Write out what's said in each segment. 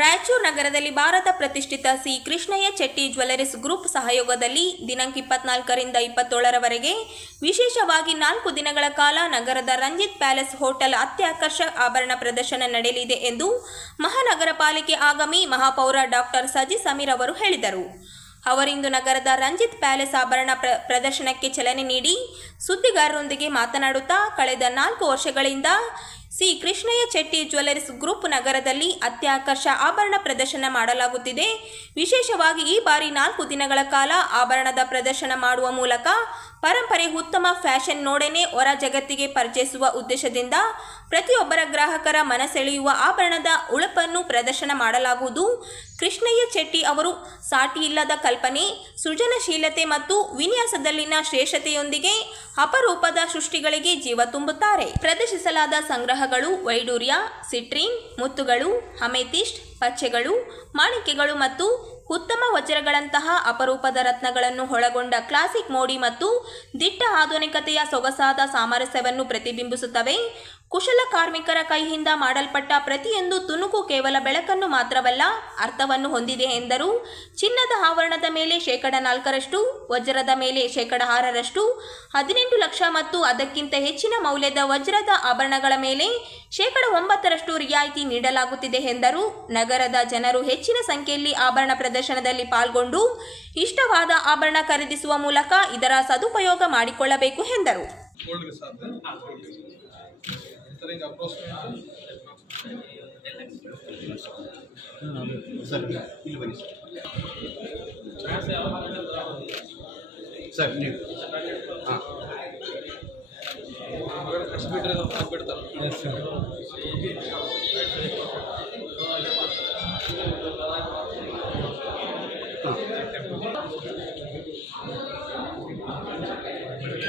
ರಾಯಚೂರು ನಗರದಲ್ಲಿ ಭಾರತ ಪ್ರತಿಷ್ಠಿತ C Krishnaiah Chetty jewellers group ಸಹಯೋಗದಲ್ಲಿ ದಿನಾಂಕ ಇಪ್ಪತ್ನಾಲ್ಕರಿಂದ ಇಪ್ಪತ್ತೇಳರವರೆಗೆ ವಿಶೇಷವಾಗಿ ನಾಲ್ಕು ದಿನಗಳ ಕಾಲ ನಗರದ ರಂಜಿತ್ ಪ್ಯಾಲೇಸ್ ಹೋಟೆಲ್ ಅತ್ಯಾಕರ್ಷಕ ಆಭರಣ ಪ್ರದರ್ಶನ ನಡೆಯಲಿದೆ ಎಂದು ಮಹಾನಗರ ಪಾಲಿಕೆ ಆಗಮಿ ಮಹಾಪೌರ ಡಾಕ್ಟರ್ ಸಜಿ ಸಮೀರ್ ಅವರು ಹೇಳಿದರು. ಅವರಿಂದು ನಗರದ ರಂಜಿತ್ ಪ್ಯಾಲೇಸ್ ಆಭರಣ ಪ್ರ, ಪ್ರದರ್ಶನಕ್ಕೆ ಚಲನೆ ನೀಡಿ ಸುದ್ದಿಗಾರರೊಂದಿಗೆ ಮಾತನಾಡುತ್ತಾ ಕಳೆದ ನಾಲ್ಕು ವರ್ಷಗಳಿಂದ C Krishnaiah Chetty jewellers group ನಗರದಲ್ಲಿ ಅತ್ಯಾಕರ್ಷ ಆಭರಣ ಪ್ರದರ್ಶನ ಮಾಡಲಾಗುತ್ತಿದೆ. ವಿಶೇಷವಾಗಿ ಈ ಬಾರಿ ನಾಲ್ಕು ದಿನಗಳ ಕಾಲ ಆಭರಣದ ಪ್ರದರ್ಶನ ಮಾಡುವ ಮೂಲಕ ಪರಂಪರೆ ಉತ್ತಮ ಫ್ಯಾಷನ್ ನೋಡೇನೆ ಹೊರ ಜಗತ್ತಿಗೆ ಪರಿಚಯಿಸುವ ಉದ್ದೇಶದಿಂದ ಪ್ರತಿಯೊಬ್ಬರ ಗ್ರಾಹಕರ ಮನಸೆಳೆಯುವ ಆಭರಣದ ಉಳುಪನ್ನು ಪ್ರದರ್ಶನ ಮಾಡಲಾಗುವುದು. ಕೃಷ್ಣಯ್ಯ ಚೆಟ್ಟಿ ಅವರು ಸಾಟಿಯಿಲ್ಲದ ಕಲ್ಪನೆ, ಸೃಜನಶೀಲತೆ ಮತ್ತು ವಿನ್ಯಾಸದಲ್ಲಿನ ಶ್ರೇಷ್ಠತೆಯೊಂದಿಗೆ ಅಪರೂಪದ ಸೃಷ್ಟಿಗಳಿಗೆ ಜೀವ ತುಂಬುತ್ತಾರೆ. ಪ್ರದರ್ಶಿಸಲಾದ ಸಂಗ್ರಹಗಳು ವೈಡೂರ್ಯ, ಸಿಟ್ರಿನ್, ಮುತ್ತುಗಳು ಅಮೆಥಿಸ್ಟ್ ಪಚ್ಚೆಗಳು ಮಾಣಿಕೆಗಳು ಮತ್ತು ಉತ್ತಮ ವಜ್ರಗಳಂತಹ ಅಪರೂಪದ ರತ್ನಗಳನ್ನು ಒಳಗೊಂಡ ಕ್ಲಾಸಿಕ್ ಮೋಡಿ ಮತ್ತು ದಿಟ್ಟ ಆಧುನಿಕತೆಯ ಸೊಗಸಾದ ಸಾಮರಸ್ಯವನ್ನು ಪ್ರತಿಬಿಂಬಿಸುತ್ತವೆ. ಕುಶಲ ಕಾರ್ಮಿಕರ ಕೈಯಿಂದ ಮಾಡಲ್ಪಟ್ಟ ಪ್ರತಿಯೊಂದು ತುಣುಕು ಕೇವಲ ಬೆಳಕನ್ನು ಮಾತ್ರವಲ್ಲ ಅರ್ಥವನ್ನು ಹೊಂದಿದೆ ಎಂದರು. ಚಿನ್ನದ ಆವರಣದ ಮೇಲೆ ಶೇಕಡ ನಾಲ್ಕರಷ್ಟು, ವಜ್ರದ ಮೇಲೆ ಶೇಕಡ ಆರರಷ್ಟು, ಹದಿನೆಂಟು ಲಕ್ಷ ಮತ್ತು ಅದಕ್ಕಿಂತ ಹೆಚ್ಚಿನ ಮೌಲ್ಯದ ವಜ್ರದ ಆಭರಣಗಳ ಮೇಲೆ ಶೇಕಡ ಒಂಬತ್ತರಷ್ಟು ರಿಯಾಯಿತಿ ನೀಡಲಾಗುತ್ತಿದೆ ಎಂದರು. ನಗರದ ಜನರು ಹೆಚ್ಚಿನ ಸಂಖ್ಯೆಯಲ್ಲಿ ಆಭರಣ ಪ್ರದರ್ಶನದಲ್ಲಿ ಪಾಲ್ಗೊಂಡು ಇಷ್ಟವಾದ ಆಭರಣ ಖರೀದಿಸುವ ಮೂಲಕ ಇದರ ಸದುಪಯೋಗ ಮಾಡಿಕೊಳ್ಳಬೇಕು ಎಂದರು. ಗೋಲ್ಡ್ಗೆ ಸಾಧ್ಯ ಸರ್ ಹಿಂಗೆ ಅಪ್ರೋಚ್ ಸರ್ ಇಲ್ಲಿ ಬನ್ನಿ ಸರ್ ನೀವು ಹಾಂ ಖರ್ಚು ಬಿಟ್ಟರೆ ಹಾಕ್ಬಿಡ್ತಾರೆ ಪೂರ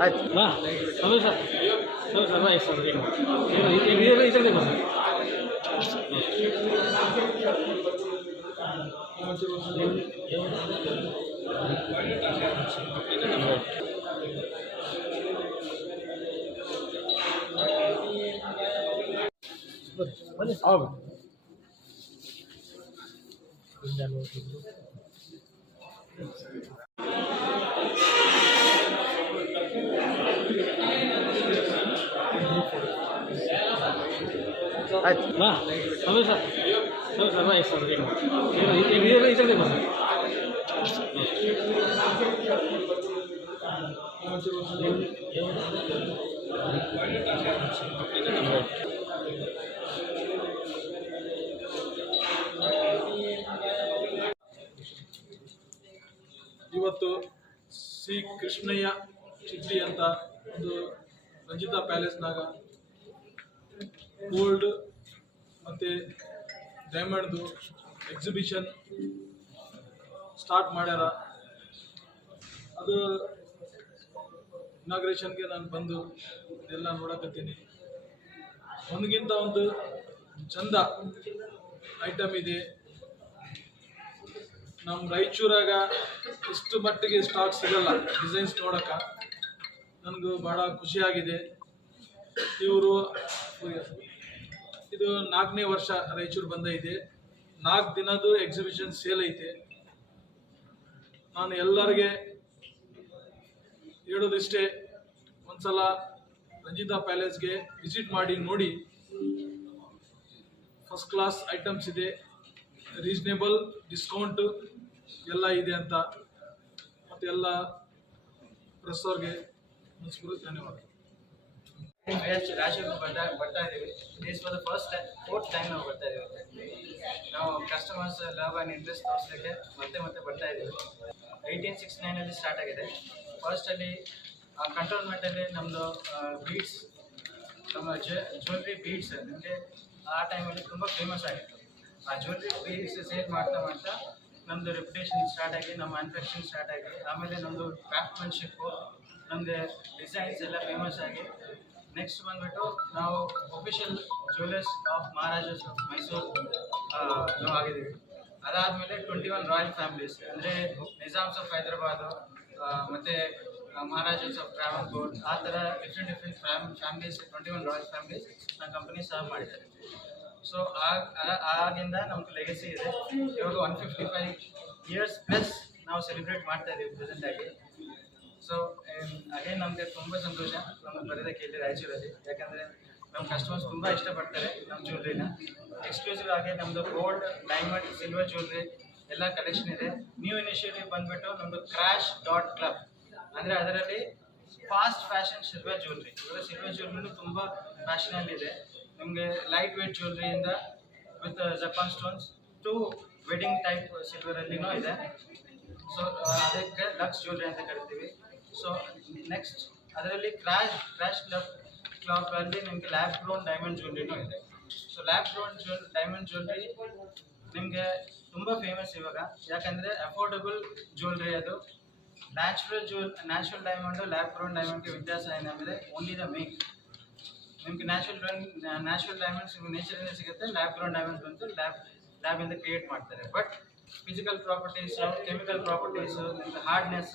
ಆಯ್ತು ಬಾ ಹೌದು ಸರ್ ಹೌದು ಸರ್ ಬಾ ಸರ್ ಇದು ಈ ಕಡೆ ಬಾ ಬನ್ನಿ ಹೌದು ಆಯ್ತು ಬಾ ಹೌದು ಸರ್ ಹೌದು ಸರ್ ಬಾ ಸರ್ ಇದು ಈ ಕಡೆ ಬಾ ಇವತ್ತು ಸಿ ಕೃಷ್ಣಯ್ಯ ಚಿಟ್ಟಿ ಅಂತ ಒಂದು ರಂಜಿತಾ ಪ್ಯಾಲೇಸ್ನಾಗ ಗೋಲ್ಡ್ ಮತ್ತು ಡೈಮಂಡ್ದು ಎಕ್ಸಿಬಿಷನ್ ಸ್ಟಾರ್ಟ್ ಮಾಡ್ಯಾರ. ಅದು ಇನಾಗ್ರೇಷನ್ಗೆ ನಾನು ಬಂದು ಎಲ್ಲ ನೋಡಕತ್ತೀನಿ. ಒಂದಕ್ಕಿಂತ ಒಂದು ಚಂದ ಐಟಮ್ ಇದೆ. ನಮ್ಮ ರಾಯಚೂರಾಗ ಇಷ್ಟು ಮಟ್ಟಿಗೆ ಸ್ಟಾಕ್ ಸಿಗಲ್ಲ ಡಿಸೈನ್ಸ್ ನೋಡೋಕೆ. ನನಗೂ ಭಾಳ ಖುಷಿಯಾಗಿದೆ ಇವರು, ಇದು ನಾಲ್ಕನೇ ವರ್ಷ ರಾಯಚೂರು ಬಂದೈತೆ ನಾಲ್ಕು ದಿನದ್ದು ಎಕ್ಸಿಬಿಷನ್ ಸೇಲ್ ಐತೆ. ನಾನು ಎಲ್ಲರಿಗೆ ಹೇಳೋದಿಷ್ಟೇ, ಒಂದ್ಸಲ ರಂಜಿತಾ ಪ್ಯಾಲೇಸ್ಗೆ ವಿಸಿಟ್ ಮಾಡಿ, ನೋಡಿ. ಫಸ್ಟ್ ಕ್ಲಾಸ್ ಐಟಮ್ಸ್ ಇದೆ. Reasonable, discount. ಎಲ್ಲ ಇದೆ ಅಂತ ಮತ್ತೆ ಎಲ್ಲ ಪ್ರೆಸ್ ಅವ್ರಿಗೆ ಧನ್ಯವಾದ ಬರ್ತಾ ಇದೀವಿ this for first time fourth time ನಾವು ಬರ್ತಾ ಇದೀವಿ ನಾವು ಕಸ್ಟಮರ್ಸ್ ಲಾಭ ಆ್ಯಂಡ್ ಇಂಟ್ರೆಸ್ಟ್ ತೋರಿಸಲಿಕ್ಕೆ ಮತ್ತೆ ಮತ್ತೆ ಬರ್ತಾ ಇದೀವಿ ಏಯ್ಟೀನ್ ಸಿಕ್ಸ್ ನೈನಲ್ಲಿ ಸ್ಟಾರ್ಟ್ ಆಗಿದೆ. ಫಸ್ಟಲ್ಲಿ ಕಂಟ್ರೋಲ್ಮೆಂಟಲ್ಲಿ ನಮ್ಮದು ಬೀಡ್ಸ್ ನಮ್ಮ ಜ್ಯುವೆಲ್ರಿ ಬೀಡ್ಸ್ ನಿಮಗೆ ಆ ಟೈಮಲ್ಲಿ ತುಂಬ ಫೇಮಸ್ ಆಗಿತ್ತು. ಆ ಜ್ಯುವೆಲ್ರಿ ಬೀಡ್ಸ್ ಸೇಲ್ ಮಾಡ್ತಾ ಮಾಡ್ತಾ ನಮ್ಮದು ರೆಪ್ಯುಟೇಷನ್ ಸ್ಟಾರ್ಟ್ ಆಗಿ, ನಮ್ಮ ಮ್ಯಾನುಫ್ಯಾಕ್ಚರಿಂಗ್ ಸ್ಟಾರ್ಟ್ ಆಗಿ, ಆಮೇಲೆ ನಮ್ಮದು ಕ್ರಾಫ್ಟ್ಮನ್ಶಿಪ್ಪು ನಮ್ಮದು ಡಿಸೈನ್ಸ್ ಎಲ್ಲ ಫೇಮಸ್ ಆಗಿ. ನೆಕ್ಸ್ಟ್ ಬಂದ್ಬಿಟ್ಟು ನಾವು official jewellers of Maharajas of Mysuru ನಾವು ಆಗಿದ್ದೀವಿ. ಅದಾದಮೇಲೆ ಟ್ವೆಂಟಿ ಒನ್ ರಾಯಲ್ ಫ್ಯಾಮಿಲೀಸ್ ಅಂದರೆ ನಿಜಾಮ್ಸ್ ಆಫ್ ಹೈದರಾಬಾದು ಮತ್ತು ಮಹಾರಾಜಸ್ ಆಫ್ ಟ್ರಾವೆನ್ಕೋಟ್ ಆ ಥರ different different fam families twenty one royal families ನಮ್ಮ ಕಂಪನಿ ಸರ್ವ್ ಮಾಡಿದ್ದಾರೆ. ಸೊ ಆಗಿಂದ ನಮ್ದು ಲೆಗಸಿ ಇದೆ. ಇವಾಗ one fifty five years plus ನಾವು ಸೆಲೆಬ್ರೇಟ್ ಮಾಡ್ತಾ ಇದ್ದೀವಿ ಪ್ರೆಸೆಂಟ್ ಆಗಿ. ಸೊ ಅಗೇನ್ ನಮಗೆ ತುಂಬ ಸಂತೋಷ. ನಮಗೆ ಬರೋದಕ್ಕೆ ಕೇಳಿ ರಾಯಚೂರಲ್ಲಿ. ಯಾಕಂದರೆ ನಮ್ಮ ಕಸ್ಟಮರ್ಸ್ ತುಂಬ ಇಷ್ಟಪಡ್ತಾರೆ ನಮ್ಮ ಜ್ಯುವೆಲ್ರಿನ ಎಕ್ಸ್ಕ್ಲೂಸಿವ್ ಆಗಿ ನಮ್ಮದು ಗೋಲ್ಡ್ ಡೈಮಂಡ್ ಸಿಲ್ವರ್ ಜ್ಯುವೆಲ್ರಿ ಎಲ್ಲ ಕಲೆಕ್ಷನ್ ಇದೆ. ನ್ಯೂ ಇನಿಷಿಯೇಟಿವ್ ಬಂದ್ಬಿಟ್ಟು ನಮ್ಮದು ಕ್ರಾಶ್ ಡಾಟ್ ಕ್ಲಬ್ ಅಂದರೆ ಅದರಲ್ಲಿ ಫಾಸ್ಟ್ ಫ್ಯಾಷನ್ ಸಿಲ್ವರ್ ಜ್ಯುವೆಲ್ರಿ ಇವಾಗ ಸಿಲ್ವರ್ ಜ್ಯುವೆಲ್ರಿನೂ ತುಂಬ ಫ್ಯಾಷನಲ್ಲಿ ಇದೆ. ನಿಮಗೆ light weight ಜ್ಯುವೆಲ್ರಿಯಿಂದ with Japan stones to wedding type ಸಿಲ್ವರಲ್ಲಿನೂ ಇದೆ. ಸೊ ಅದಕ್ಕೆ ಲಕ್ಸ್ ಜ್ಯುವೆಲ್ರಿ ಅಂತ ಕರಿತೀವಿ. ಸೊ ನೆಕ್ಸ್ಟ್ ಅದರಲ್ಲಿ ಕ್ರ್ಯಾಶ್ ಕ್ರ್ಯಾಶ್ ಕ್ಲಬ್ ಕ್ಲಾಬಲ್ಲಿ ನಿಮಗೆ ಲ್ಯಾಬ್ ಗ್ರೋನ್ ಡೈಮಂಡ್ ಜ್ಯುವೆಲ್ರಿನೂ ಇದೆ. So lab grown jewel diamond jewellery ನಿಮಗೆ ತುಂಬ ಫೇಮಸ್ ಇವಾಗ. ಯಾಕಂದರೆ ಅಫೋರ್ಡಬಲ್ ಜ್ಯುವೆಲ್ರಿ ಅದು. Natural jewel natural diamond lab grown ಡೈಮಂಡ್ಗೆ ವ್ಯತ್ಯಾಸ ಏನಂದರೆ ಓನ್ಲಿ ದ ಮೇಕ್ ನಿಮ್ಗೆ ನ್ಯಾಚುರಲ್ ನ್ಯಾಚುರಲ್ ಡೈಮಂಡ್ಸ್ ನೇಚರಿಂದ ಸಿಗುತ್ತೆ ಲ್ಯಾಬ್ ಗ್ರೌಂಡ್ ಡೈಮಂಡ್ಸ್ ಬಂತು ಲ್ಯಾಬ್ ಲ್ಯಾಬಿಂದ ಕ್ರಿಯೇಟ್ ಮಾಡ್ತಾರೆ. But physical properties chemical properties ನಿಮ್ಗೆ ಹಾರ್ಡ್ನೆಸ್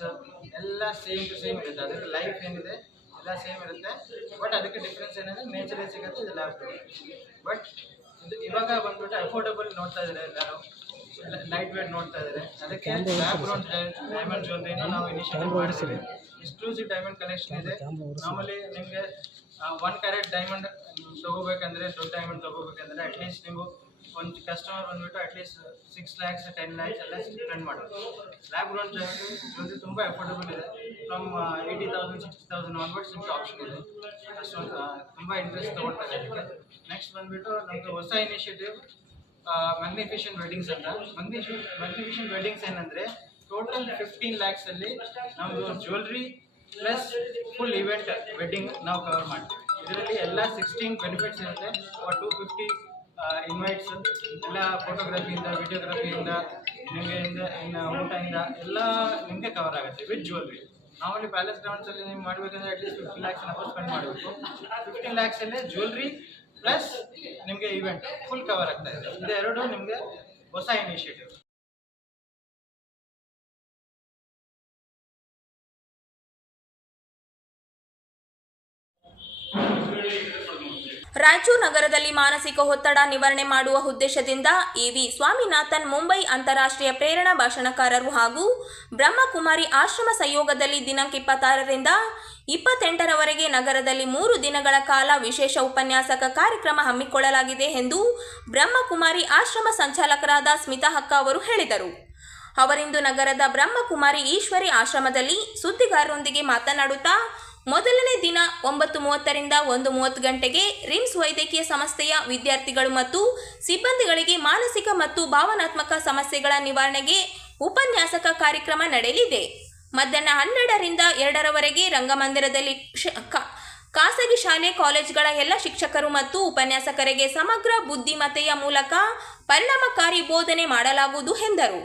ಎಲ್ಲ ಸೇಮ್ ಟು ಸೇಮ್ ಇರುತ್ತೆ. ಅದಕ್ಕೆ ಲೈಫ್ ಏನಿದೆ, ಎಲ್ಲ ಸೇಮ್ ಇರುತ್ತೆ. ಬಟ್ ಅದಕ್ಕೆ ಡಿಫ್ರೆನ್ಸ್ ಏನಂದ್ರೆ ನೇಚರೇ ಸಿಗುತ್ತೆ, ಇದು ಲ್ಯಾಬ್ ಬಟ್ ಇದು ಇವಾಗ ಬಂದ್ಬಿಟ್ಟು ಅಫೋರ್ಡಬಲ್ ನೋಡ್ತಾ ಇದ್ದಾರೆ ಎಲ್ಲರೂ. ಲೈಟ್ ವೇಟ್ ನೋಡ್ತಾ ಇದ್ದಾರೆ. ಅದಕ್ಕೆ ಲ್ಯಾಬ್ ಗ್ರೌಂಡ್ ಡೈಮಂಡ್ ಜ್ಯುವೆಲ್ರಿನ ನಾವು ಇನಿಷಿಯೇಟಿವ್ ಮಾಡಿದ್ದೀವಿ. ಎಕ್ಸ್ಕ್ಲೂಸಿವ್ ಡೈಮಂಡ್ ಕಲೆಕ್ಷನ್ ಇದೆ. ನಾರ್ಮಲಿ ನಿಮಗೆ ಒನ್ ಕ್ಯಾರೆಟ್ ಡೈಮಂಡ್ ತೊಗೋಬೇಕಂದ್ರೆ ದೊಡ್ಡ ಡೈಮಂಡ್ ತೊಗೋಬೇಕಂದ್ರೆ ಅಟ್ಲೀಸ್ಟ್ ನೀವು ಒಂದು ಕಸ್ಟಮರ್ ಬಂದ್ಬಿಟ್ಟು at least six lakhs ten lakhs ಎಲ್ಲ ಸ್ಪೆಂಡ್ ಮಾಡೋದು. ಲ್ಯಾಬ್ ಗ್ರೌಂಡ್ ಜ್ಯುವೆಲ್ರಿ ತುಂಬ ಅಫೋರ್ಡಬಲ್ ಇದೆ. From eighty thousand sixty thousand onwards ನಿಮಗೆ ಆಪ್ಷನ್ ಇದೆ. ಅಷ್ಟೊಂದು ತುಂಬ ಇಂಟ್ರೆಸ್ಟ್ ತೊಗೊಳ್ತಾರೆ ನೆಕ್ಸ್ಟ್ ಬಂದ್ಬಿಟ್ಟು ನಮ್ಮದು ಹೊಸ ಇನಿಷಿಯೇಟಿವ್ ಮ್ಯಾಗ್ನಿಫಿಷನ್ ವೆಡ್ಡಿಂಗ್ಸ್ ಅಂತ. ಮ್ಯಾಗ್ನಿಫಿ ಮ್ಯಾಗ್ನಿಫಿಷನ್ ವೆಡ್ಡಿಂಗ್ಸ್ ಏನಂದರೆ ಟೋಟಲ್ ಫಿಫ್ಟೀನ್ ಲ್ಯಾಕ್ಸಲ್ಲಿ ನಮ್ದು jewellery plus full event wedding ನಾವು ಕವರ್ ಮಾಡ್ತೀವಿ. ಇದರಲ್ಲಿ ಎಲ್ಲ ಸಿಕ್ಸ್ಟೀನ್ ಬೆನಿಫಿಟ್ಸ್ ಇರುತ್ತೆ. ಟೂ ಫಿಫ್ಟಿ ಇನ್ವೈಟ್ಸ್ ಎಲ್ಲ ಫೋಟೋಗ್ರಫಿಯಿಂದ ವಿಡಿಯೋಗ್ರಫಿಯಿಂದ ನಿಮಗೆ ಇಂದ ಇನ್ನು ಊಟದಿಂದ ಎಲ್ಲ ನಿಮಗೆ ಕವರ್ ಆಗುತ್ತೆ ವಿತ್ ಜ್ಯುವೆಲ್ರಿ ನಾರ್ಮಲಿ ಪ್ಯಾಲೇಸ್ ಗ್ರೌಂಡ್ಸಲ್ಲಿ ನೀವು ಮಾಡಬೇಕಂದ್ರೆ ಅಟ್ಲೀಸ್ಟ್ ಫಿಫ್ಟೀನ್ ಲ್ಯಾಕ್ಸ್ ನಾವು ಸ್ಪೆಂಡ್ ಮಾಡಬೇಕು. ಫಿಫ್ಟೀನ್ ಲ್ಯಾಕ್ಸಲ್ಲೇ ಜ್ಯುವೆಲ್ರಿ ಪ್ಲಸ್ ನಿಮಗೆ ಇವೆಂಟ್ ಫುಲ್ ಕವರ್ ಆಗ್ತಾ ಇದೆ. ಇದೆರಡು ನಿಮಗೆ ಹೊಸ ಇನಿಷಿಯೇಟಿವ್ ರಾಯಚೂರು ನಗರದಲ್ಲಿ ಮಾನಸಿಕ ಒತ್ತಡ ನಿವಾರಣೆ ಮಾಡುವ ಉದ್ದೇಶದಿಂದ ಇವಿ ಸ್ವಾಮಿನಾಥನ್ ಮುಂಬೈ ಅಂತಾರಾಷ್ಟ್ರೀಯ ಪ್ರೇರಣಾ ಭಾಷಣಕಾರರು ಹಾಗೂ ಬ್ರಹ್ಮಕುಮಾರಿ ಆಶ್ರಮ ಸಂಯೋಗದಲ್ಲಿ ದಿನಾಂಕ ಇಪ್ಪತ್ತಾರರಿಂದ ಇಪ್ಪತ್ತೆಂಟರವರೆಗೆ ನಗರದಲ್ಲಿ ಮೂರು ದಿನಗಳ ಕಾಲ ವಿಶೇಷ ಉಪನ್ಯಾಸಕ ಕಾರ್ಯಕ್ರಮ ಹಮ್ಮಿಕೊಳ್ಳಲಾಗಿದೆ ಎಂದು ಬ್ರಹ್ಮಕುಮಾರಿ ಆಶ್ರಮ ಸಂಚಾಲಕರಾದ ಸ್ಮಿತಾ ಹಕ್ಕ ಅವರು ಹೇಳಿದರು. ಅವರಿಂದು ನಗರದ ಬ್ರಹ್ಮಕುಮಾರಿ ಈಶ್ವರಿ ಆಶ್ರಮದಲ್ಲಿ ಸುದ್ದಿಗಾರರೊಂದಿಗೆ ಮಾತನಾಡುತ್ತಾ, ಮೊದಲನೇ ದಿನ ಒಂಬತ್ತು ಮೂವತ್ತರಿಂದ ಒಂದು ಮೂವತ್ತು ಗಂಟೆಗೆ ರಿಮ್ಸ್ ವೈದ್ಯಕೀಯ ಸಂಸ್ಥೆಯ ವಿದ್ಯಾರ್ಥಿಗಳು ಮತ್ತು ಸಿಬ್ಬಂದಿಗಳಿಗೆ ಮಾನಸಿಕ ಮತ್ತು ಭಾವನಾತ್ಮಕ ಸಮಸ್ಯೆಗಳ ನಿವಾರಣೆಗೆ ಉಪನ್ಯಾಸಕ ಕಾರ್ಯಕ್ರಮ ನಡೆಯಲಿದೆ. ಮಧ್ಯಾಹ್ನ ಹನ್ನೆರಡರಿಂದ ಎರಡರವರೆಗೆ ರಂಗಮಂದಿರದಲ್ಲಿ ಖಾಸಗಿ ಶಾಲೆ, ಕಾಲೇಜುಗಳ ಎಲ್ಲ ಶಿಕ್ಷಕರು ಮತ್ತು ಉಪನ್ಯಾಸಕರಿಗೆ ಸಮಗ್ರ ಬುದ್ಧಿಮತೆಯ ಮೂಲಕ ಪರಿಣಾಮಕಾರಿ ಬೋಧನೆ ಮಾಡಲಾಗುವುದು ಎಂದರು.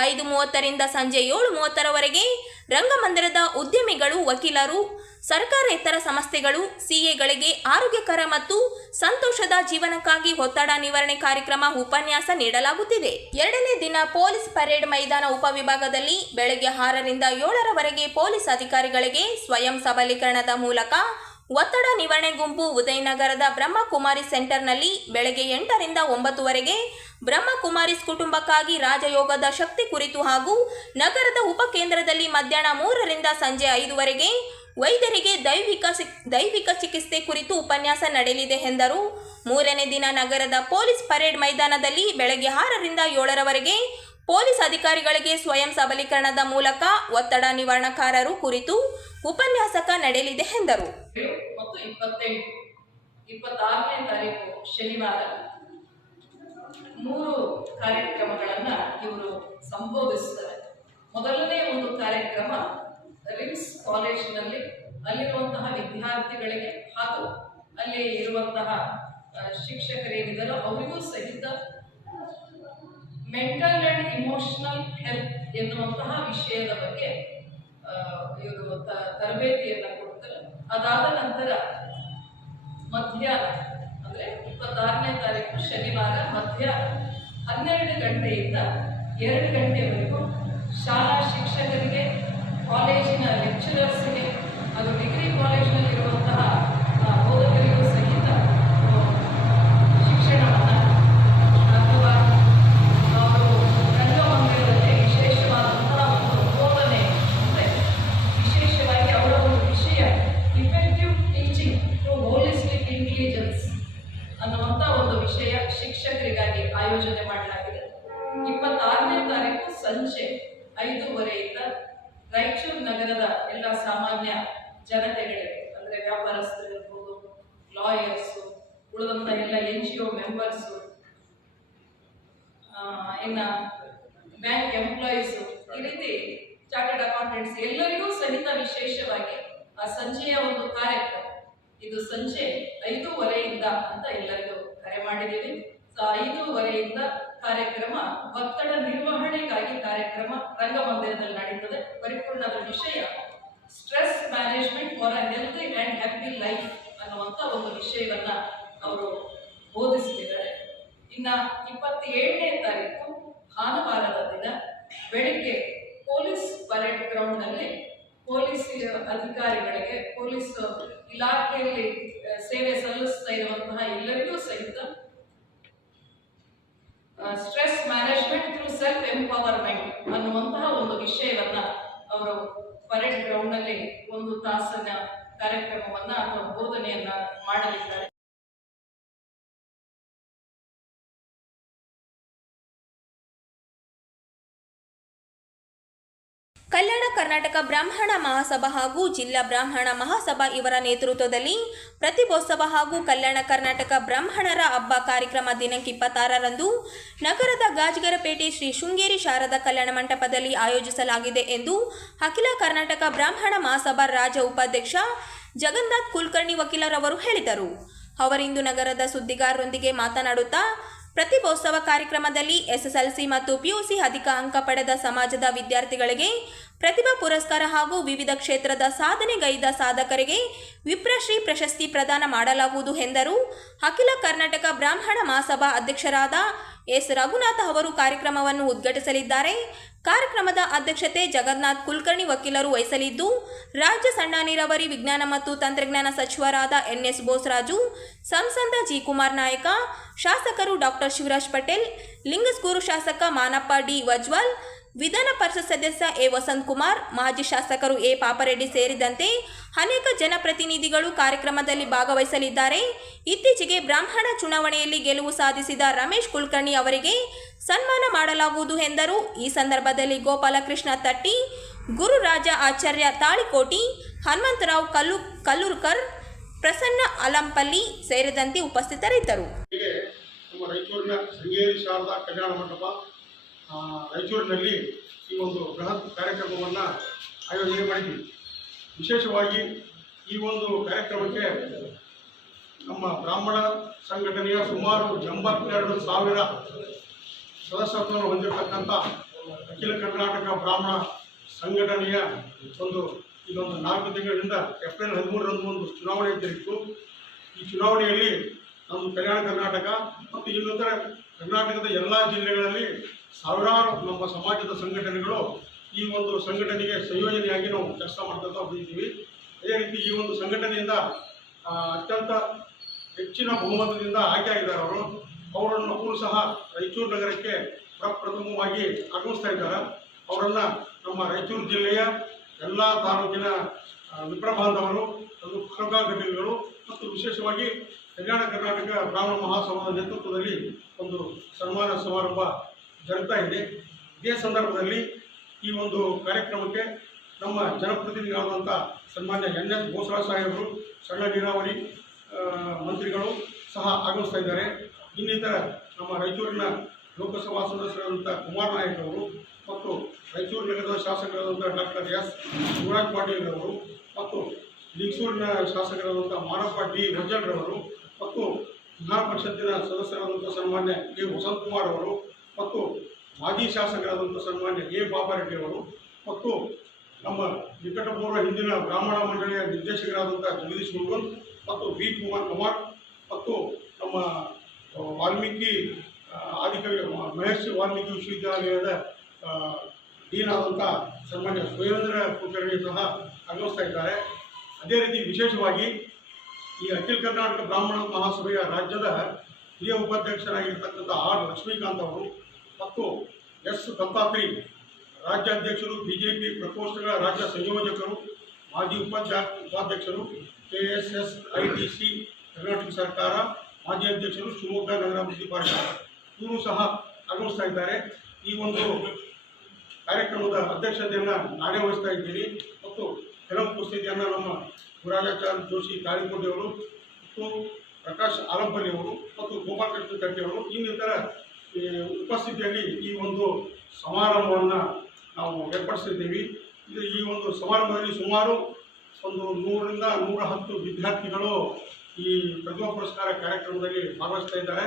ಐದು ಮೂವತ್ತರಿಂದ ಸಂಜೆ ಏಳು ಮೂವತ್ತರವರೆಗೆ ರಂಗಮಂದಿರದ ಉದ್ಯಮಿಗಳು, ವಕೀಲರು ಸರ್ಕಾರೇತರ ಸಂಸ್ಥೆಗಳು, ಸಿಎಗಳಿಗೆ ಆರೋಗ್ಯಕರ ಮತ್ತು ಸಂತೋಷದ ಜೀವನಕ್ಕಾಗಿ ಒತ್ತಡ ನಿವಾರಣೆ ಕಾರ್ಯಕ್ರಮ ಉಪನ್ಯಾಸ ನೀಡಲಾಗುತ್ತಿದೆ. ಎರಡನೇ ದಿನ ಪೊಲೀಸ್ ಪರೇಡ್ ಮೈದಾನ ಉಪವಿಭಾಗದಲ್ಲಿ ಬೆಳಗ್ಗೆ ಆರರಿಂದ ಏಳರವರೆಗೆ ಪೊಲೀಸ್ ಅಧಿಕಾರಿಗಳಿಗೆ ಸ್ವಯಂ ಸಬಲೀಕರಣದ ಮೂಲಕ ಒತ್ತಡ ನಿವಾರಣೆ ಗುಂಪು ಉದಯನಗರದ ಬ್ರಹ್ಮಕುಮಾರಿ ಸೆಂಟರ್ನಲ್ಲಿ ಬೆಳಗ್ಗೆ ಎಂಟರಿಂದ ಒಂಬತ್ತುವರೆಗೆ ಬ್ರಹ್ಮಕುಮಾರಿಸ್ ಕುಟುಂಬಕ್ಕಾಗಿ ರಾಜಯೋಗದ ಶಕ್ತಿ ಕುರಿತು ಹಾಗೂ ನಗರದ ಉಪಕೇಂದ್ರದಲ್ಲಿ ಮಧ್ಯಾಹ್ನ ಮೂರರಿಂದ ಸಂಜೆ ಐದುವರೆಗೆ ವೈದ್ಯರಿಗೆ ದೈವಿಕ ದೈವಿಕ ಚಿಕಿತ್ಸೆ ಕುರಿತು ಉಪನ್ಯಾಸ ನಡೆಯಲಿದೆ ಎಂದರು. ಮೂರನೇ ದಿನ ನಗರದ ಪೊಲೀಸ್ ಪರೇಡ್ ಮೈದಾನದಲ್ಲಿ ಬೆಳಗ್ಗೆ ಆರರಿಂದ ಏಳರವರೆಗೆ ಪೊಲೀಸ್ ಅಧಿಕಾರಿಗಳಿಗೆ ಸ್ವಯಂ ಸಬಲೀಕರಣದ ಮೂಲಕ ಒತ್ತಡ ನಿವಾರಣಕಾರರು ಕುರಿತು ಉಪನ್ಯಾಸಕ ನಡೆಯಲಿದೆ ಎಂದರು. ಮೂರು ಕಾರ್ಯಕ್ರಮಗಳನ್ನು ಇವರು ಸಂಬೋಧಿಸುತ್ತಾರೆ. ಮೊದಲನೇ ಒಂದು ಕಾರ್ಯಕ್ರಮ ರಿಮ್ಸ್ ಕಾಲೇಜಿನಲ್ಲಿ ಅಲ್ಲಿರುವಂತಹ ವಿದ್ಯಾರ್ಥಿಗಳಿಗೆ ಹಾಗೂ ಅಲ್ಲಿ ಇರುವಂತಹ ಶಿಕ್ಷಕರೇನಿದ್ದಾರೋ ಅವರಿಗೂ ಸಹಿತ ಮೆಂಟಲ್ ಅಂಡ್ ಇಮೋಷನಲ್ ಹೆಲ್ತ್ ಎನ್ನುವಂತಹ ವಿಷಯದ ಬಗ್ಗೆ ಇವರು ತರಬೇತಿಯನ್ನು ಕೊಡ್ತಾರೆ. ಅದಾದ ನಂತರ ಮಧ್ಯಾಹ್ನ, ಅಂದರೆ ಇಪ್ಪತ್ತಾರನೇ ತಾರೀಕು ಶನಿವಾರ ಮಧ್ಯಾಹ್ನ ಹನ್ನೆರಡು ಗಂಟೆಯಿಂದ ಎರಡು ಗಂಟೆವರೆಗೂ ಶಾಲಾ ಶಿಕ್ಷಕರಿಗೆ ಕಾಲೇಜಿನ ಲೆಕ್ಚರರ್ಸ್ಗೆ, ಅದು ಡಿಗ್ರಿ ಕಾಲೇಜಿನಲ್ಲಿರುವಂತಹ ಬೋಧಕರಿಗೂ ಸಹಿತ ಶಿಕ್ಷಣವನ್ನು ಅಥವಾ ಅವರು ರಂಗಮಂದಿರದಲ್ಲಿ ವಿಶೇಷವಾದಂತಹ ಒಂದು ಬೋಧನೆ ಅಂದರೆ ವಿಶೇಷವಾಗಿ ಅವರ ಒಂದು ವಿಷಯ effective teaching to holistic intelligence ಅನ್ನುವಂಥ ಒಂದು ವಿಷಯ ಶಿಕ್ಷಕರಿಗಾಗಿ ಆಯೋಜನೆ ಮಾಡಲಾಗಿದೆ. ಸಾಮಾನ್ಯ ಜನತೆಗಳಿಗೆ ಅಂದ್ರೆ ವ್ಯಾಪಾರಸ್ಥರು ಇರ್ಬೋದು ಲಾಯರ್ಸ್ ಉಳಿದಂಥ ಎಲ್ಲ ಎನ್ ಜಿ ಒ ಮೆಂಬರ್ಸು ಇನ್ನ ಬ್ಯಾಂಕ್ ಎಂಪ್ಲಾಯೀಸ್ ಈ ರೀತಿ ಚಾರ್ಟರ್ಡ್ ಅಕೌಂಟೆಂಟ್ಸ್ ಎಲ್ಲರಿಗೂ ಸಹಿತ ವಿಶೇಷವಾಗಿ ಆ ಸಂಜೆಯ ಒಂದು ಕಾರ್ಯಕ್ರಮ. ಇದು ಸಂಜೆ ಐದೂವರೆಯಿಂದ ಅಂತ ಎಲ್ಲರಿಗೂ ಕರೆ ಮಾಡಿದ್ದೀವಿ. ಸೊ ಐದೂವರೆಯಿಂದ ಕಾರ್ಯಕ್ರಮ, ಒತ್ತಡ ನಿರ್ವಹಣೆಗಾಗಿ ಕಾರ್ಯಕ್ರಮ ರಂಗಮಂದಿರದಲ್ಲಿ ನಡೆಯುತ್ತದೆ ಪರಿಪೂರ್ಣದ ವಿಷಯ stress management for a healthy and happy life ಅನ್ನುವಂಥ ಒಂದು ವಿಷಯವನ್ನ ಅವರು ಬೋಧಿಸಲಿದ್ದಾರೆ ಇನ್ನ ಇಪ್ಪತ್ತೇಳನೇ ತಾರೀಕು ಭಾನುವಾರದ ದಿನ ಬೆಳಿಗ್ಗೆ ಪೊಲೀಸ್ ಪರೇಡ್ ಗ್ರೌಂಡ್ನಲ್ಲಿ ಪೊಲೀಸ್ ಅಧಿಕಾರಿಗಳಿಗೆ ಪೊಲೀಸ್ ಇಲಾಖೆಯಲ್ಲಿ ಸೇವೆ ಸಲ್ಲಿಸ್ತಾ ಇರುವಂತಹ ಎಲ್ಲರಿಗೂ ಸಹಿತ stress management through self empowerment ಅನ್ನುವಂತಹ ಒಂದು ವಿಷಯವನ್ನ ಅವರು ಪರೇಡ್ ಗ್ರೌಂಡ್ನಲ್ಲಿ ಒಂದು ತಾಸಿನ ಕಾರ್ಯಕ್ರಮವನ್ನ ಅಥವಾ ಬೋಧನೆಯನ್ನ ಮಾಡಲಿದ್ದಾರೆ. ಕಲ್ಯಾಣ ಕರ್ನಾಟಕ ಬ್ರಾಹ್ಮಣ ಮಹಾಸಭಾ ಹಾಗೂ ಜಿಲ್ಲಾ ಬ್ರಾಹ್ಮಣ ಮಹಾಸಭಾ ಇವರ ನೇತೃತ್ವದಲ್ಲಿ ಪ್ರತಿಭೋತ್ಸವ ಹಾಗೂ ಕಲ್ಯಾಣ ಕರ್ನಾಟಕ ಬ್ರಾಹ್ಮಣರ ಹಬ್ಬ ಕಾರ್ಯಕ್ರಮ ದಿನಾಂಕ ಇಪ್ಪತ್ತಾರರಂದು ನಗರದ ಗಾಜಗರಪೇಟೆ ಶ್ರೀ ಶೃಂಗೇರಿ ಶಾರದಾ ಕಲ್ಯಾಣ ಮಂಟಪದಲ್ಲಿ ಆಯೋಜಿಸಲಾಗಿದೆ ಎಂದು ಅಖಿಲ ಕರ್ನಾಟಕ ಬ್ರಾಹ್ಮಣ ಮಹಾಸಭಾ ರಾಜ್ಯ ಉಪಾಧ್ಯಕ್ಷ ಜಗನ್ನಾಥ್ ಕುಲಕರ್ಣಿ ವಕೀಲರವರು ಹೇಳಿದರು. ಅವರಿಂದು ನಗರದ ಸುದ್ದಿಗಾರರೊಂದಿಗೆ ಮಾತನಾಡುತ್ತಾ, ಪ್ರತಿಭೋತ್ಸವ ಕಾರ್ಯಕ್ರಮದಲ್ಲಿ ಎಸ್ಎಸ್ಎಲ್ಸಿ ಮತ್ತು ಪಿಯುಸಿ ಅಧಿಕ ಅಂಕ ಪಡೆದ ಸಮಾಜದ ವಿದ್ಯಾರ್ಥಿಗಳಿಗೆ ಪ್ರತಿಭಾ ಪುರಸ್ಕಾರ ಹಾಗೂ ವಿವಿಧ ಕ್ಷೇತ್ರದ ಸಾಧನೆಗೈದ ಸಾಧಕರಿಗೆ ವಿಪ್ರಶ್ರೀ ಪ್ರಶಸ್ತಿ ಪ್ರದಾನ ಮಾಡಲಾಗುವುದು ಎಂದರು. ಅಖಿಲ ಕರ್ನಾಟಕ ಬ್ರಾಹ್ಮಣ ಮಹಾಸಭಾ ಅಧ್ಯಕ್ಷರಾದ ಎಸ್. ರಘುನಾಥ ಅವರು ಕಾರ್ಯಕ್ರಮವನ್ನು ಉದ್ಘಾಟಿಸಲಿದ್ದಾರೆ. ಕಾರ್ಯಕ್ರಮದ ಅಧ್ಯಕ್ಷತೆ ಜಗನ್ನಾಥ್ ಕುಲಕರ್ಣಿ ವಕೀಲರು ವಹಿಸಲಿದ್ದು, ರಾಜ್ಯ ಸಣ್ಣ ನೀರಾವರಿ ವಿಜ್ಞಾನ ಮತ್ತು ತಂತ್ರಜ್ಞಾನ ಸಚಿವರಾದ ಎನ್ಎಸ್ ಬೋಸರಾಜು, ಸಂಸದ ಜಿ ಕುಮಾರ್ ನಾಯಕ, ಶಾಸಕರು ಡಾಕ್ಟರ್ ಶಿವರಾಜ್ ಪಟೇಲ್, ಲಿಂಗಸ್ಗೂರು ಶಾಸಕ ಮಾನಪ್ಪ ಡಿ ವಜ್ವಾಲ್ ವಿಧಾನ ಪರಿಷತ್ ಸದಸ್ಯ ಎ ವಸಂತ್ ಕುಮಾರ್, ಮಾಜಿ ಶಾಸಕರು ಎ ಪಾಪರೆಡ್ಡಿ ಸೇರಿದಂತೆ ಅನೇಕ ಜನಪ್ರತಿನಿಧಿಗಳು ಕಾರ್ಯಕ್ರಮದಲ್ಲಿ ಭಾಗವಹಿಸಲಿದ್ದಾರೆ. ಇತ್ತೀಚೆಗೆ ಬ್ರಾಹ್ಮಣ ಚುನಾವಣೆಯಲ್ಲಿ ಗೆಲುವು ಸಾಧಿಸಿದ ರಮೇಶ್ ಕುಲಕರ್ಣಿ ಅವರಿಗೆ ಸನ್ಮಾನ ಮಾಡಲಾಗುವುದು ಎಂದರು. ಈ ಸಂದರ್ಭದಲ್ಲಿ ಗೋಪಾಲಕೃಷ್ಣ ತಟ್ಟಿ, ಗುರುರಾಜ ಆಚಾರ್ಯ ತಾಳಿಕೋಟಿ, ಹನುಮಂತರಾವ್ ಕಲ್ಲು, ಕಲ್ಲೂರ್ಕರ್, ಪ್ರಸನ್ನ ಅಲಂಪಲ್ಲಿ ಸೇರಿದಂತೆ ಉಪಸ್ಥಿತರಿದ್ದರು. ರಾಯಚೂರಿನಲ್ಲಿ ಈ ಒಂದು ಬೃಹತ್ ಕಾರ್ಯಕ್ರಮವನ್ನು ಆಯೋಜನೆ ಮಾಡಿದ್ವಿ. ವಿಶೇಷವಾಗಿ ಈ ಒಂದು ಕಾರ್ಯಕ್ರಮಕ್ಕೆ ನಮ್ಮ ಬ್ರಾಹ್ಮಣ ಸಂಘಟನೆಯ ಸುಮಾರು ಎಂಬತ್ತೆರಡು ಸಾವಿರ ಸದಸ್ಯತ್ವವನ್ನು ಹೊಂದಿರತಕ್ಕಂಥ ಅಖಿಲ ಕರ್ನಾಟಕ ಬ್ರಾಹ್ಮಣ ಸಂಘಟನೆಯ ಒಂದು ಇದೊಂದು ನಾಲ್ಕು ತಿಂಗಳಿಂದ ಏಪ್ರಿಲ್ ಹದಿಮೂರರಂದು ಒಂದು ಚುನಾವಣೆ ಇದ್ದಿತ್ತು ಈ ಚುನಾವಣೆಯಲ್ಲಿ ನಮ್ಮ ಕಲ್ಯಾಣ ಕರ್ನಾಟಕ ಮತ್ತು ಇನ್ನಿತರ ಕರ್ನಾಟಕದ ಎಲ್ಲ ಜಿಲ್ಲೆಗಳಲ್ಲಿ ಸಾವಿರಾರು ನಮ್ಮ ಸಮಾಜದ ಸಂಘಟನೆಗಳು ಈ ಒಂದು ಸಂಘಟನೆಗೆ ಸಂಯೋಜನೆಯಾಗಿ ನಾವು ಕೆಲಸ ಮಾಡ್ಕೊತಾ ಬಂದಿದ್ದೀವಿ. ಅದೇ ರೀತಿ ಈ ಒಂದು ಸಂಘಟನೆಯಿಂದ ಅತ್ಯಂತ ಹೆಚ್ಚಿನ ಬಹುಮತದಿಂದ ಆಯ್ಕೆಯಾಗಿದ್ದಾರೆ ಅವರು. ಅವರನ್ನು ಸಹ ರಾಯಚೂರು ನಗರಕ್ಕೆ ಪ್ರಪ್ರಥಮವಾಗಿ ಆಗಮಿಸ್ತಾ ಇದ್ದಾರೆ. ಅವರನ್ನು ನಮ್ಮ ರಾಯಚೂರು ಜಿಲ್ಲೆಯ ಎಲ್ಲ ತಾಲೂಕಿನ ವಿಪ್ರ ಬಾಂಧವರು ಪತ್ರಿಕಾ ಘಟಕಗಳು ಮತ್ತು ವಿಶೇಷವಾಗಿ ಕಲ್ಯಾಣ ಕರ್ನಾಟಕ ಬ್ರಾಹ್ಮಣ ಮಹಾಸಭಾದ ನೇತೃತ್ವದಲ್ಲಿ ಒಂದು ಸನ್ಮಾನ ಸಮಾರಂಭ ಜರುಗ್ತಾ ಇದೆ. ಇದೇ ಸಂದರ್ಭದಲ್ಲಿ ಈ ಒಂದು ಕಾರ್ಯಕ್ರಮಕ್ಕೆ ನಮ್ಮ ಜನಪ್ರತಿನಿಧಿಗಳಾದಂಥ ಸನ್ಮಾನ್ಯ ಎನ್ ಎಸ್ ಬೋಸರ ಸಾಹೇಬರು, ಸಣ್ಣ ನೀರಾವರಿ ಮಂತ್ರಿಗಳು ಸಹ ಆಗಮಿಸ್ತಾ ಇದ್ದಾರೆ. ಇನ್ನಿತರ ನಮ್ಮ ರಾಯಚೂರಿನ ಲೋಕಸಭಾ ಸದಸ್ಯರಾದಂಥ ಕುಮಾರ್ ನಾಯಕ್ ಅವರು ಮತ್ತು ರಾಯಚೂರು ನಗರದ ಶಾಸಕರಾದಂಥ ಡಾಕ್ಟರ್ ಎಸ್. ಶಿವರಾಜ್ ಪಾಟೀಲ್ ಅವರು ಮತ್ತು ಲಿಂಗಸೂರಿನ ಶಾಸಕರಾದಂಥ ಮಾರಪ್ಪ ಡಿ. ವಜ್ಜಲ್ರವರು ಮತ್ತು ವಿಧಾನ ಪರಿಷತ್ತಿನ ಸದಸ್ಯರಾದಂಥ ಸನ್ಮಾನ್ಯ ಕೆ. ವಸಂತ್ ಕುಮಾರ್ ಅವರು ಮತ್ತು ಮಾಜಿ ಶಾಸಕರಾದಂಥ ಸನ್ಮಾನ್ಯ ಎ ಬಾಬಾರೆಡ್ಡಿ ಅವರು ಮತ್ತು ನಮ್ಮ ನಿಕಟಪೂರ್ವ ಹಿಂದಿನ ಬ್ರಾಹ್ಮಣ ಮಂಡಳಿಯ ನಿರ್ದೇಶಕರಾದಂಥ ಜಗದೀಶ್ ಮುರುಗನ್ ಮತ್ತು ವಿ. ಕುಮಾರ್ ಕುಮಾರ್ ಮತ್ತು ನಮ್ಮ ವಾಲ್ಮೀಕಿ ಆದಿಕವಿ ಮಹರ್ಷಿ ವಾಲ್ಮೀಕಿ ವಿಶ್ವವಿದ್ಯಾಲಯದ ಡೀನ್ ಆದಂಥ ಸನ್ಮಾನ್ಯ ಸುರೇಂದ್ರ ಕುಲಕರ್ಣಿ ಸಹ ಆಗಮಿಸ್ತಾ ಇದ್ದಾರೆ. ಅದೇ ರೀತಿ ವಿಶೇಷವಾಗಿ ಈ ಅಖಿಲ ಕರ್ನಾಟಕ ಬ್ರಾಹ್ಮಣ ಮಹಾಸಭೆಯ ರಾಜ್ಯದ ಹಿರಿಯ ಉಪಾಧ್ಯಕ್ಷರಾಗಿರ್ತಕ್ಕಂಥ ಆರ್ ಲಕ್ಷ್ಮೀಕಾಂತ್ ಅವರು ಮತ್ತು ಎಸ್ ದತ್ತಾತ್ರಿ ರಾಜ್ಯಾಧ್ಯಕ್ಷರು, ಬಿಜೆಪಿ ಪ್ರಕೋಷ್ಠಗಳ ರಾಜ್ಯ ಸಂಯೋಜಕರು, ಮಾಜಿ ಉಪಾಧ್ಯ, ಉಪಾಧ್ಯಕ್ಷರು, K S S I T C, Karnataka ಸರ್ಕಾರ, ಮಾಜಿ ಅಧ್ಯಕ್ಷರು ಶಿವಮೊಗ್ಗ ನಗರಾಭಿವೃದ್ಧಿ ಪಾರ್ಟಿ ಇವರು ಸಹ ಆಗಮಿಸ್ತಾ ಇದ್ದಾರೆ. ಈ ಒಂದು ಕಾರ್ಯಕ್ರಮದ ಅಧ್ಯಕ್ಷತೆಯನ್ನು ನಾನೇ ವಹಿಸ್ತಾ ಇದ್ದೀನಿ ಮತ್ತು ಕೆಲವು ಉಪಸ್ಥಿತಿಯನ್ನು ನಮ್ಮ ಗುರಾಜಾಚಾರ್ಯ ಜೋಶಿ ತಾಳಿಕೋಟೆ ಅವರು ಮತ್ತು ಪ್ರಕಾಶ್ ಆಲಂಬನಿಯವರು ಮತ್ತು ಗೋಪಾಲಕೃಷ್ಣ ಕಟ್ಟೆಯವರು ಇನ್ನಿತರ ಉಪಸ್ಥಿತಿಯಲ್ಲಿ ಈ ಒಂದು ಸಮಾರಂಭವನ್ನು ನಾವು ಏರ್ಪಡಿಸಿದ್ದೀವಿ. ಇದು ಈ ಒಂದು ಸಮಾರಂಭದಲ್ಲಿ ಸುಮಾರು ಒಂದು ನೂರರಿಂದ ನೂರ ಹತ್ತು ವಿದ್ಯಾರ್ಥಿಗಳು ಈ ಪ್ರತಿಭಾ ಪುರಸ್ಕಾರ ಕಾರ್ಯಕ್ರಮದಲ್ಲಿ ಭಾಗವಹಿಸ್ತಾ ಇದ್ದಾರೆ.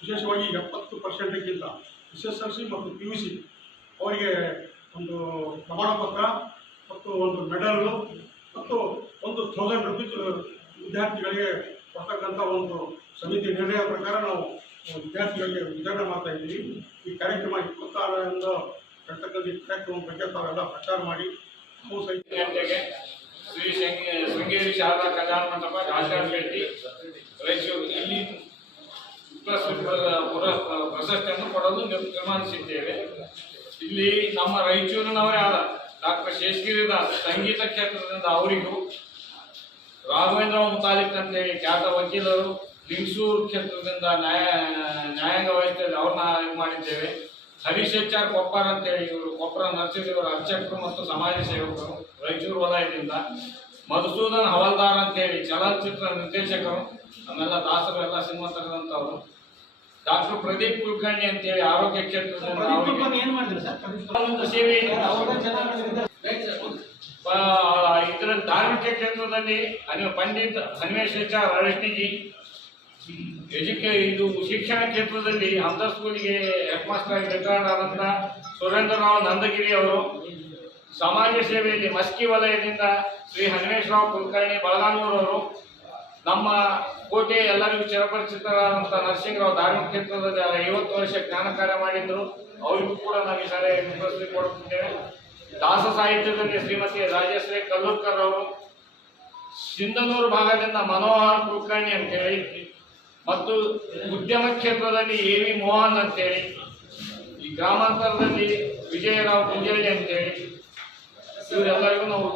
ವಿಶೇಷವಾಗಿ ಎಪ್ಪತ್ತು ಪರ್ಸೆಂಟ್ಗಿಂತ ಎಸ್ ಎಸ್ ಎಲ್ ಸಿ ಮತ್ತು ಪಿ ಯು ಸಿ ಅವರಿಗೆ ಒಂದು ಪ್ರಮಾಣ ಪತ್ರ ಮತ್ತು ಒಂದು ಮೆಡಲ್ಲು ಮತ್ತು ಒಂದು ಥೌಸಂಡ್ ರುಪೀಸ್ ವಿದ್ಯಾರ್ಥಿಗಳಿಗೆ ಕೊಡ್ತಕ್ಕಂಥ ಒಂದು ಸಮಿತಿ ನಿರ್ಣಯ ಪ್ರಕಾರ ನಾವು ವಿದ್ಯಾರ್ಥಿಗಳಿಗೆ ವಿತರಣೆ ಮಾಡ್ತಾ ಇದ್ದೀವಿ. ಈ ಕಾರ್ಯಕ್ರಮ ಇಪ್ಪತ್ತಾರರಿಂದ ನಡ್ತಕ್ಕಂಥ ಈ ಕಾರ್ಯಕ್ರಮ ಬಗ್ಗೆ ತಾವೆಲ್ಲ ಪ್ರಚಾರ ಮಾಡಿ, ನಾವು ಸಹಿತ ಶ್ರೀ ಶೃಂಗ, ಶೃಂಗೇರಿ ಶಾರದಾ ಕಲ್ಯಾಣ ಮಂಟಪ ರಾಜಾಪೇಟೆ ರಾಯಚೂರು ಪ್ರಶಸ್ತಿಯನ್ನು ಕೊಡಲು ತೀರ್ಮಾನಿಸಿದ್ದೇವೆ. ಇಲ್ಲಿ ನಮ್ಮ ರಾಯಚೂರಿನವರೇ ಆದ ಡಾಕ್ಟರ್ ಶೇಷಗಿರಿದಾಸ್ ಸಂಗೀತ ಕ್ಷೇತ್ರದಿಂದ ಅವರಿಗೂ ರಾಘವೇಂದ್ರ ಮುತಾಲಿಕ್ ಅಂತೇಳಿ ಖ್ಯಾತ ವಕೀಲರು ಲಿಂಗಸೂರು ಕ್ಷೇತ್ರದಿಂದ ನ್ಯಾಯ, ನ್ಯಾಯಾಂಗ ವ್ಯವಸ್ಥೆಯಲ್ಲಿ ಅವ್ರನ್ನ ಇದು ಮಾಡಿದ್ದೇವೆ. ಹರೀಶ್ ಎಚ್ ಆರ್ ಕೊಪ್ಪರ್ ಅಂತೇಳಿ ಇವರು, ಕೊಪ್ಪರ ಇವರು ಅರ್ಚಕರು ಮತ್ತು ಸಮಾಜ ಸೇವಕರು, ರಾಯಚೂರು ವಲಯದಿಂದ. ಮಧುಸೂದನ್ ಹವಲ್ದಾರ್ ಅಂತೇಳಿ ಚಲನಚಿತ್ರ ನಿರ್ದೇಶಕರು, ನಮ್ಮೆಲ್ಲ ದಾಸರು ಎಲ್ಲ ಶ್ರೀಮಂತರಂತವರು ಡಾಕ್ಟರ್ ಪ್ರದೀಪ್ ಕುಲಕರ್ಣಿ ಅಂತೇಳಿ ಆರೋಗ್ಯ ಕ್ಷೇತ್ರದಲ್ಲಿ ಇದರ ಧಾರ್ಮಿಕ ಕ್ಷೇತ್ರದಲ್ಲಿ ಪಂಡಿತ್ ಹನ್ಮೇಶಾಚಾರ್ ಅರಷ್ಟಿಜಿ ಎಜುಕೇ ಇದು ಶಿಕ್ಷಣ ಕ್ಷೇತ್ರದಲ್ಲಿ ಅಂತ ಸ್ಕೂಲಿಗೆ ಹೆಡ್ ಮಾಸ್ಟರ್ ರಿಟೈರ್ಡ್ ಆದಂಥ ಸುರೇಂದ್ರರಾವ್ ನಂದಗಿರಿ ಅವರು ಸಮಾಜ ಸೇವೆಯಲ್ಲಿ ಮಸ್ಕಿ ವಲಯದಿಂದ ಶ್ರೀ ಹನುಮೇಶ್ರಾವ್ ಕುಲಕರ್ಣಿ ಬಳಗಾನೂರವರು ನಮ್ಮ ಕೋಟೆ ಎಲ್ಲರಿಗೂ ಚಿರಪರಿಚಿತರಾದಂಥ ನರಸಿಂಹರಾವ್ ಧಾರ್ಮಿಕ ಕ್ಷೇತ್ರದಲ್ಲಿ ಐವತ್ತು ವರ್ಷ ಜ್ಞಾನ ಕಾರ್ಯ ಮಾಡಿದ್ರು. ಅವರಿಗೂ ಕೂಡ ನಾವು ಈ ಸಾರಿ ಪ್ರಶ್ನೆ ಕೊಡುತ್ತಿದ್ದೇವೆ ದಾಸ ಸಾಹಿತ್ಯದಲ್ಲಿ ಶ್ರೀಮತಿ ರಾಜಶ್ರೀ ಕಲ್ಲೂರ್ಕರ್ ಅವರು ಸಿಂಧನೂರು ಭಾಗದಿಂದ ಮನೋಹರ್ ಕುಲಕರ್ಣಿ ಅಂತೇಳಿ ಮತ್ತು ಉದ್ಯಮ ಕ್ಷೇತ್ರದಲ್ಲಿ ಎ ವಿ ಮೋಹನ್ ಅಂತೇಳಿ ಈ ಗ್ರಾಮಾಂತರದಲ್ಲಿ ವಿಜಯರಾವ್ ಪುಂಜಳ್ಳಿ ಅಂತೇಳಿ ಇವರೆಲ್ಲರಿಗೂ ನಾವು